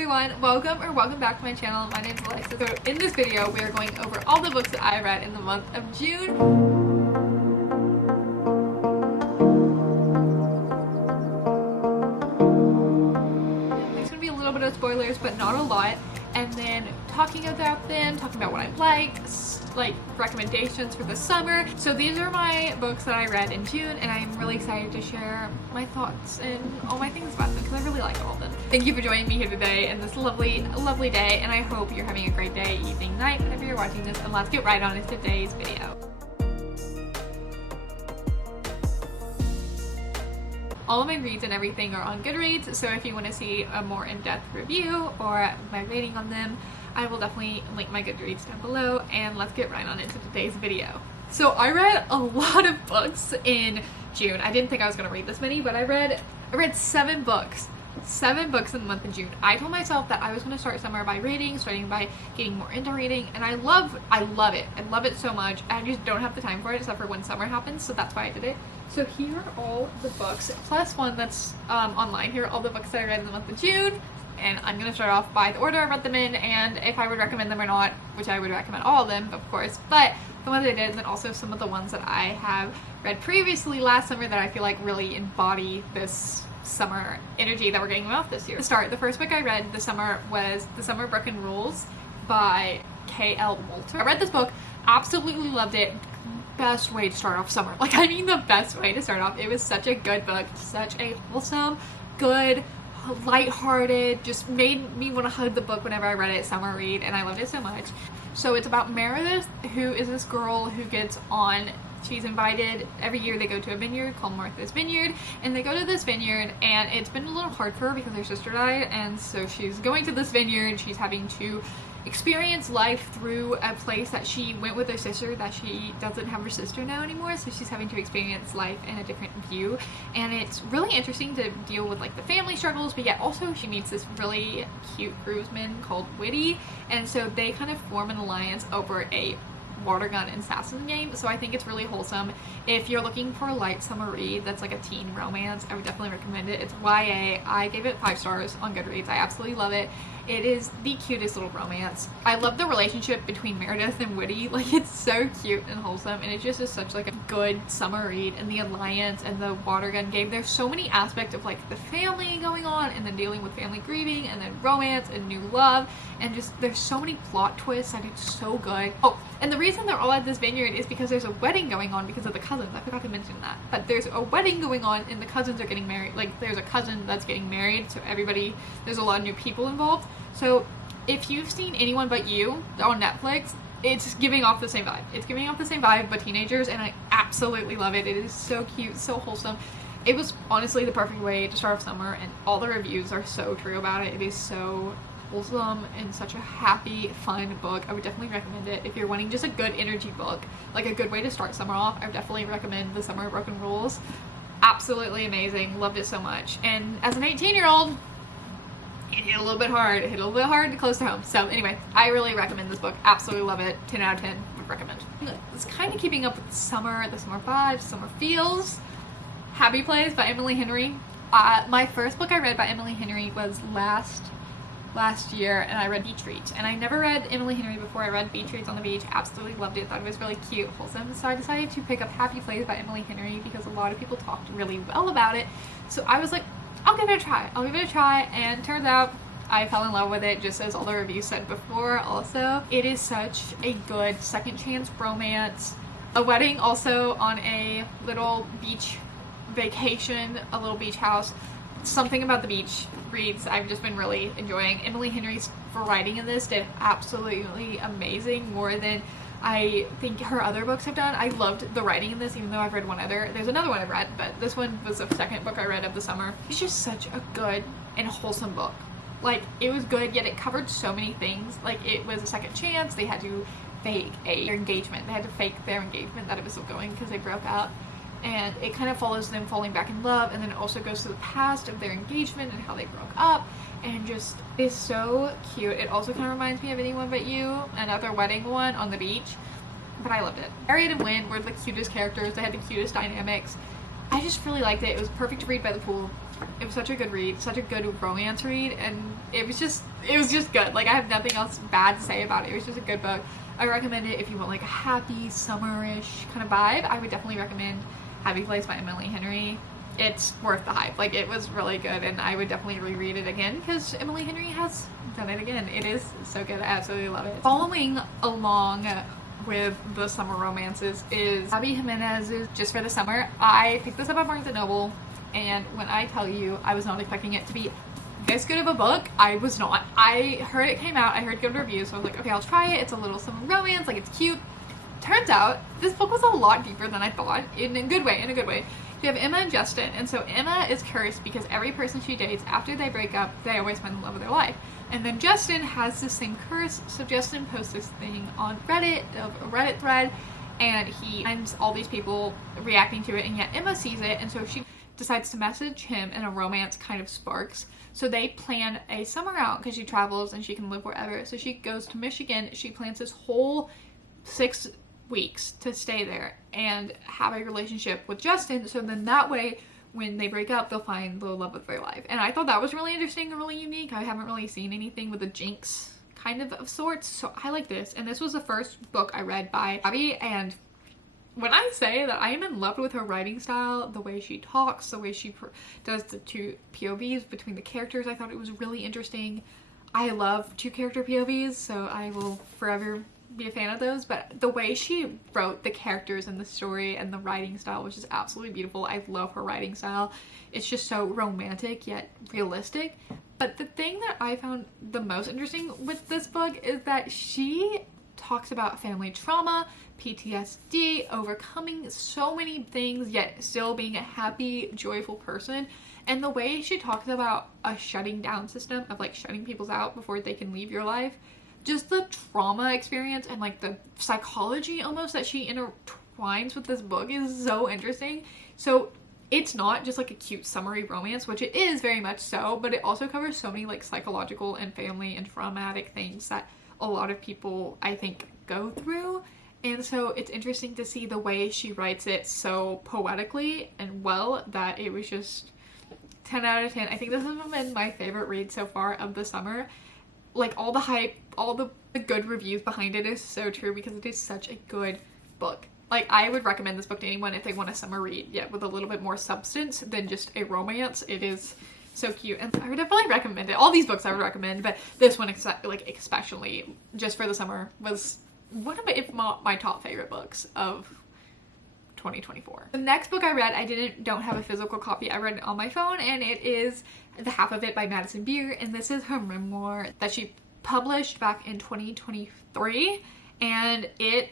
everyone, welcome back to my channel. My name is Alexa. So in this video we are going over all the books that I read in the month of June. There's gonna be a little bit of spoilers, but not a lot, and then talking about what I like recommendations for the summer. So these are my books that I read in June, and I'm really excited to share my thoughts and all my things about them because I really like all of them. Thank you for joining me here today in this lovely day, and I hope you're having a great day, evening, night, whenever you're watching this, and let's get right on into today's video. All of my reads and everything are on Goodreads, so if you want to see a more in-depth review or my rating on them, I will definitely link my Goodreads down below, and let's get right on into today's video. So I read a lot of books in June. I didn't think I was going to read this many, but I read 7 books. 7 books in the month of June. I told myself that I was going to start summer by starting by getting more into reading, and I love it. I love it so much. I just don't have the time for it except for when summer happens, so that's why I did it. So here are all the books, plus one that's online. Here are all the books that I read in the month of June, and I'm going to start off by the order I read them in, and if I would recommend them or not, which I would recommend all of them, of course, but the ones I did, and then also some of the ones that I have read previously last summer that I feel like really embody this summer energy that we're getting off this year. To start, the first book I read this summer was The Summer Broken Rules by K.L. Walter. I read this book, absolutely loved it. Best way to start off summer. Like, I mean the best way to start off. It was such a good book, such a wholesome, good, lighthearted, just made me want to hug the book whenever I read it, summer read, and I loved it so much. So it's about Meredith, who is this girl who gets on, she's invited, every year they go to a vineyard called Martha's Vineyard, and they go to this vineyard, and it's been a little hard for her because her sister died, and so she's going to this vineyard. She's having to experience life through a place that she went with her sister, that she doesn't have her sister now anymore, so she's having to experience life in a different view, and it's really interesting to deal with like the family struggles, but yet also she meets this really cute groomsman called Whitty, and so they kind of form an alliance over a water gun and assassin game. So I think it's really wholesome. If you're looking for a light summer read that's like a teen romance, I would definitely recommend it. It's YA. I gave it 5 stars on Goodreads. I absolutely love it. It is the cutest little romance. I love the relationship between Meredith and Whitty. Like, it's so cute and wholesome, and it just is such like a good summer read. And the alliance and the water gun game, there's so many aspects of like the family going on, and then dealing with family grieving, and then romance and new love, and just there's so many plot twists, and it's so good. Oh, and the reason they're all at this vineyard is because there's a wedding going on because of the cousins. I forgot to mention that. But there's a wedding going on, and the cousins are getting married. Like, there's a cousin that's getting married, so everybody, there's a lot of new people involved. So if you've seen Anyone But You on Netflix, it's giving off the same vibe. It's giving off the same vibe, but teenagers, and I absolutely love it. It is so cute, so wholesome. It was honestly the perfect way to start off summer, and all the reviews are so true about it. It is so wholesome and such a happy, fun book. I would definitely recommend it if you're wanting just a good energy book, like a good way to start summer off. I would definitely recommend The Summer Broken Rules. Absolutely amazing. Loved it so much. And as an 18-year-old, it hit a little bit hard. It hit a little bit hard and close to home. So anyway, I really recommend this book. Absolutely love it. 10 out of 10 would recommend. It's kind of keeping up with the summer vibes, summer feels. Happy Place by Emily Henry. My first book I read by Emily Henry was last year, and I read Beach Reads, and I never read Emily Henry before. I read Beach Reads on the Beach, absolutely loved it, thought it was really cute, wholesome, so I decided to pick up Happy Place by Emily Henry because a lot of people talked really well about it, so I was like, I'll give it a try, and turns out I fell in love with it, just as all the reviews said before. Also, it is such a good second chance romance, a wedding also on a little beach vacation, a little beach house. Something about the beach reads I've just been really enjoying. Emily Henry's writing in this did absolutely amazing, more than I think her other books have done. I loved the writing in this, even though I've read one other. There's another one I've read, but this one was the second book I read of the summer. It's just such a good and wholesome book. Like, it was good, yet it covered so many things. Like, it was a second chance. They had to fake their engagement. They had to fake their engagement, that it was still going because they broke up. And it kind of follows them falling back in love, and then it also goes to the past of their engagement and how they broke up, and just is so cute. It also kind of reminds me of Anyone But You, another wedding one on the beach, but I loved it. Harriet and Wynn were the cutest characters. They had the cutest dynamics. I just really liked it. It was perfect to read by the pool. It was such a good read, such a good romance read, and it was just good. Like, I have nothing else bad to say about it. It was just a good book. I recommend it if you want like a happy, summerish kind of vibe. I would definitely recommend Happy Place by Emily Henry. It's worth the hype. Like, it was really good, and I would definitely reread it again because Emily Henry has done it again. It is so good. I absolutely love it. Following along with the summer romances is Abby Jimenez's Just for the Summer. I picked this up at Barnes & Noble, and when I tell you I was not expecting it to be this good of a book, I was not. I heard it came out, I heard good reviews, so I was like, okay, I'll try it. It's a little summer romance, like, it's cute. Turns out this book was a lot deeper than I thought, in a good way. You have Emma and Justin, and so Emma is cursed because every person she dates after they break up, they always find the love of their life. And then Justin has the same curse, so Justin posts this thing on Reddit, a Reddit thread, and he finds all these people reacting to it, and yet Emma sees it, and so she decides to message him, and a romance kind of sparks. So they plan a summer out because she travels and she can live wherever. So she goes to Michigan. She plans this whole 6 weeks to stay there and have a relationship with Justin. So then that way, when they break up, they'll find the love of their life. And I thought that was really interesting and really unique. I haven't really seen anything with a jinx kind of sorts. So I like this. And this was the first book I read by Abby, and when I say that I am in love with her writing style, the way she talks, the way she does the two POVs between the characters, I thought it was really interesting. I love 2 character POVs, so I will forever be a fan of those, but the way she wrote the characters and the story and the writing style was just absolutely beautiful. I love her writing style. It's just so romantic yet realistic. But the thing that I found the most interesting with this book is that she talks about family trauma, PTSD, overcoming so many things, yet still being a happy, joyful person. And the way she talks about a shutting down system of like shutting people out before they can leave your life, just the trauma experience and like the psychology almost that she intertwines with this book is so interesting. So it's not just like a cute summary romance, which it is very much so, but it also covers so many like psychological and family and traumatic things that a lot of people, I think, go through. And so it's interesting to see the way she writes it so poetically and well that it was just 10 out of 10. I think this has been my favorite read so far of the summer. Like, all the hype, all the good reviews behind it is so true because it is such a good book. Like, I would recommend this book to anyone if they want a summer read, yet with a little bit more substance than just a romance. It is so cute, and I would definitely recommend it. All these books I would recommend, but this one like especially just for the summer was one of my, if not my top favorite books of 2024. The next book I read, I don't have a physical copy. I read it on my phone, and it is The Half of It by Madison Beer, and this is her memoir that she published back in 2023, and it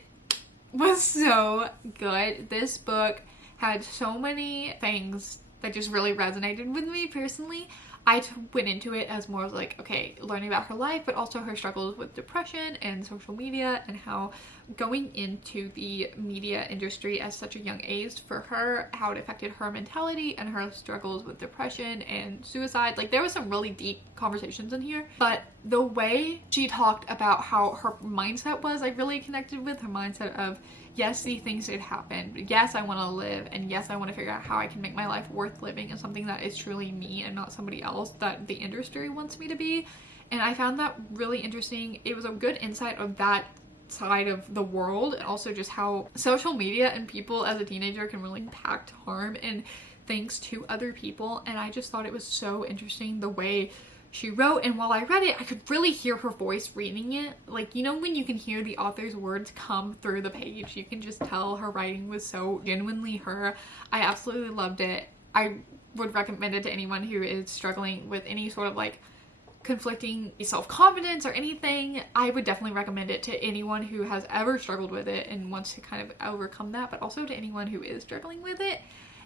was so good. This book had so many things that just really resonated with me personally. I went into it as more of like, okay, learning about her life, but also her struggles with depression and social media, and how going into the media industry at such a young age for her, how it affected her mentality and her struggles with depression and suicide. Like, there was some really deep conversations in here, but the way she talked about how her mindset was, I really connected with her mindset of, yes, these things did happen, but yes, I want to live, and yes, I want to figure out how I can make my life worth living and something that is truly me and not somebody else that the industry wants me to be. And I found that really interesting. It was a good insight of that side of the world, and also just how social media and people as a teenager can really impact, harm, and things to other people. And I just thought it was so interesting the way she wrote, and while I read it, I could really hear her voice reading it. Like, you know when you can hear the author's words come through the page, you can just tell her writing was so genuinely her. I absolutely loved it. I would recommend it to anyone who is struggling with any sort of like conflicting self-confidence or anything. I would definitely recommend it to anyone who has ever struggled with it and wants to kind of overcome that, but also to anyone who is struggling with it.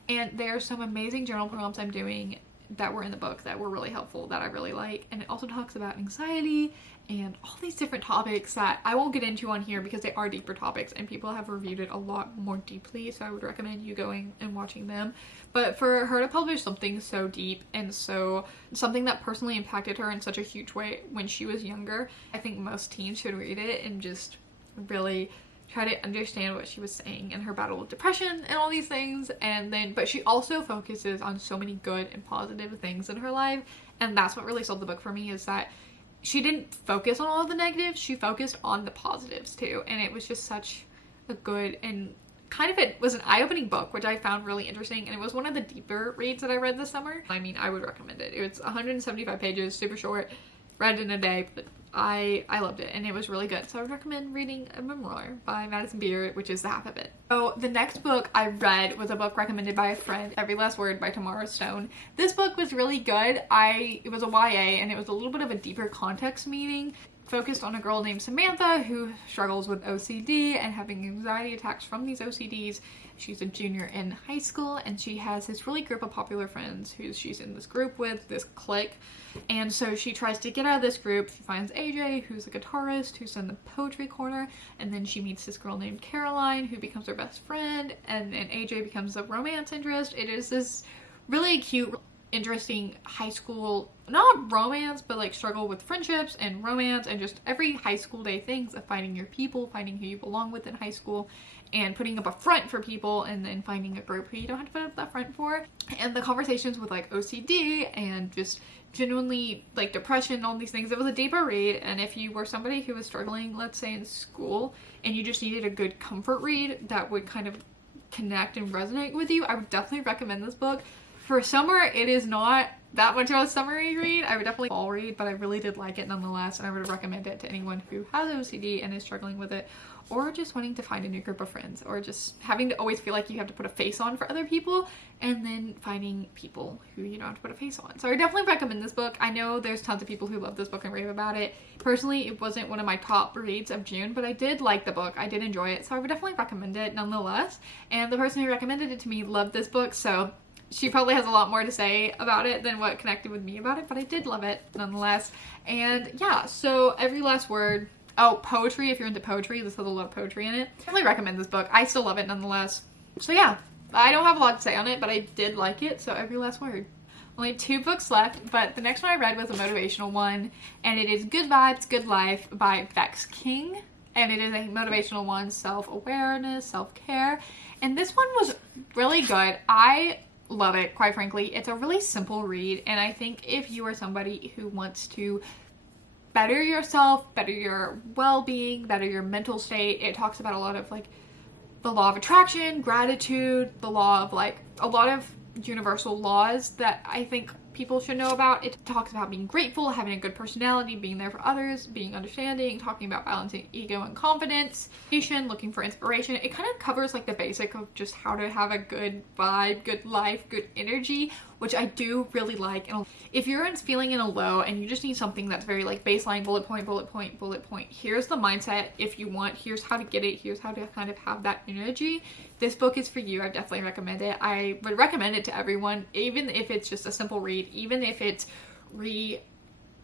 And there's some amazing journal prompts I'm doing that were in the book that were really helpful that I really like. And it also talks about anxiety and all these different topics that I won't get into on here because they are deeper topics and people have reviewed it a lot more deeply, so I would recommend you going and watching them. But for her to publish something so deep and so something that personally impacted her in such a huge way when she was younger, I think most teens should read it and just really try to understand what she was saying in her battle with depression and all these things. And then, but she also focuses on so many good and positive things in her life. And that's what really sold the book for me, is that she didn't focus on all of the negatives, she focused on the positives too. And it was just such a good and kind of, it was an eye-opening book, which I found really interesting. And it was one of the deeper reads that I read this summer. I mean, I would recommend it. It's 175 pages, super short, read it in a day, but I loved it and it was really good. So I would recommend reading A Memoir by Madison Beer, which is the half of it. So the next book I read was a book recommended by a friend, Every Last Word by Tamara Stone. This book was really good. It was a YA and it was a little bit of a deeper context meaning, focused on a girl named Samantha who struggles with OCD and having anxiety attacks from these OCDs. She's a junior in high school and she has this really group of popular friends who she's in this group with, this clique. And so she tries to get out of this group. She finds AJ, who's a guitarist, who's in the poetry corner. And then she meets this girl named Caroline, who becomes her best friend. And then AJ becomes a romance interest. It is this really cute, interesting high school, not romance, but like struggle with friendships and romance and just every high school day things of finding your people, finding who you belong with in high school, and putting up a front for people, and then finding a group who you don't have to put up that front for. And the conversations with like OCD and just genuinely like depression and all these things. It was a deeper read, and if you were somebody who was struggling, let's say in school, and you just needed a good comfort read that would kind of connect and resonate with you, I would definitely recommend this book. For summer, it is not that much of a summery read. I would definitely fall read, but I really did like it nonetheless, and I would recommend it to anyone who has OCD and is struggling with it, or just wanting to find a new group of friends, or just having to always feel like you have to put a face on for other people, and then finding people who you don't have to put a face on. So I definitely recommend this book. I know there's tons of people who love this book and rave about it. Personally, it wasn't one of my top reads of June, but I did like the book. I did enjoy it, so I would definitely recommend it nonetheless. And the person who recommended it to me loved this book, so she probably has a lot more to say about it than what connected with me about it, but I did love it nonetheless. And yeah, so Every Last Word. Oh, poetry, if you're into poetry, this has a lot of poetry in it. I definitely recommend this book. I still love it nonetheless. So yeah, I don't have a lot to say on it, but I did like it, so Every Last Word. Only 2 books left, but the next one I read was a motivational one, and it is Good Vibes, Good Life by Vex King. And it is a motivational one, self-awareness, self-care. And this one was really good. I love it, quite frankly. It's a really simple read, and I think if you are somebody who wants to better yourself, better your well-being, better your mental state, it talks about a lot of like the law of attraction, gratitude, the law of like a lot of universal laws that I think people should know about. It talks about being grateful, having a good personality, being there for others, being understanding, talking about balancing ego and confidence, looking for inspiration. It kind of covers like the basic of just how to have a good vibe, good life, good energy, which I do really like. And if you're feeling in a low and you just need something that's very like baseline, bullet point, bullet point, bullet point, here's the mindset if you want, here's how to get it, here's how to kind of have that energy. This book is for you. I definitely recommend it. I would recommend it to everyone, even if it's just a simple read, even if it's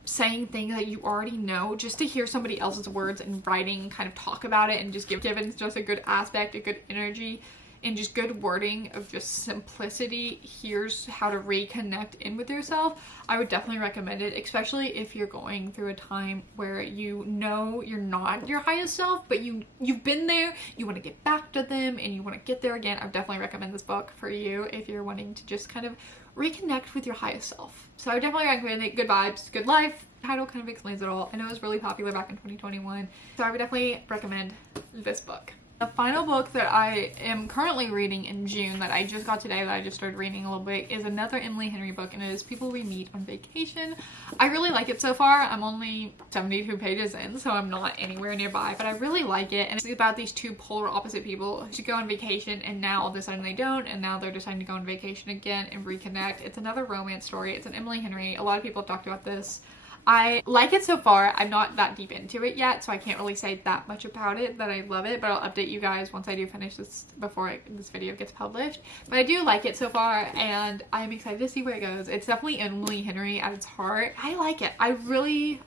saying things that you already know, just to hear somebody else's words and writing, kind of talk about it, and just give it just a good aspect, a good energy, and just good wording of just simplicity. Here's how to reconnect in with yourself. I would definitely recommend it, especially if you're going through a time where you know you're not your highest self, but you've been there, you want to get back to them, and you want to get there again. I would definitely recommend this book for you if you're wanting to just kind of reconnect with your highest self. So I would definitely recommend it. Good Vibes, Good Life. The title kind of explains it all. I know it was really popular back in 2021, so I would definitely recommend this book. The final book that I am currently reading in June, that I just got today, that I just started reading a little bit, is another Emily Henry book, and it is People We Meet on Vacation. I really like it so far. I'm only 72 pages in, so I'm not anywhere nearby, but I really like it. And it's about these two polar opposite people who go on vacation, and now all of a sudden they don't, and now they're deciding to go on vacation again and reconnect. It's another romance story. It's an Emily Henry. A lot of people have talked about this. I like it so far. I'm not that deep into it yet, so I can't really say that much about it, that I love it, but I'll update you guys once I do finish this before this video gets published. But I do like it so far, and I'm excited to see where it goes. It's definitely Emily Henry at its heart. I like it. I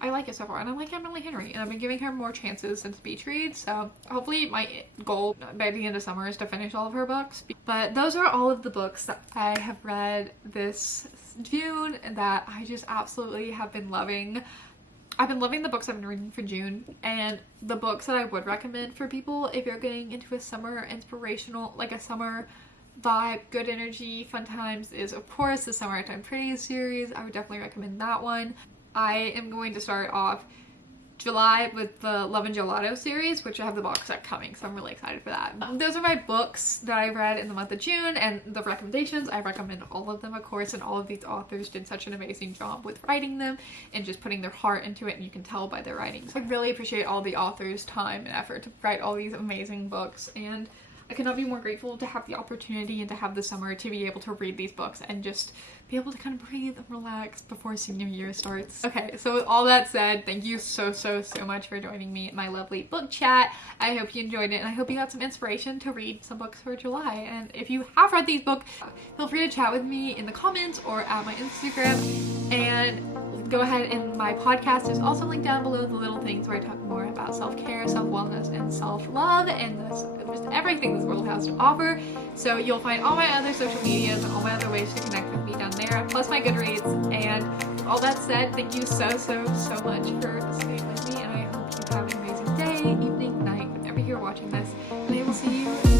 like it so far, and I like Emily Henry, and I've been giving her more chances since beach reads, so hopefully my goal by the end of summer is to finish all of her books. But those are all of the books that I have read this June that I just absolutely have been loving. I've been loving the books I've been reading for June, and the books that I would recommend for people if you're getting into a summer inspirational, like a summer vibe, good energy, fun times, is of course the Summertime Pretties series. I would definitely recommend that one. I am going to start off July with the Love and Gelato series, which I have the box set coming, so I'm really excited for that. Those are my books that I read in the month of June, and the recommendations. I recommend all of them, of course, and all of these authors did such an amazing job with writing them and just putting their heart into it, and you can tell by their writing. So I really appreciate all the authors' time and effort to write all these amazing books, and I cannot be more grateful to have the opportunity and to have the summer to be able to read these books and just be able to kind of breathe and relax before senior year starts. Okay, so with all that said, thank you so much for joining me in my lovely book chat. I hope you enjoyed it, and I hope you got some inspiration to read some books for July. And if you have read these books, feel free to chat with me in the comments or at my Instagram. And go ahead, and my podcast is also linked down below, The Little Things, where I talk more about self-care, self-wellness, and self-love, and just everything this world has to offer. So you'll find all my other social medias and all my other ways to connect with me down there, plus my Goodreads. And with all that said, thank you so much for staying with me, and I hope you have an amazing day, evening, night, whenever you're watching this, and I will see you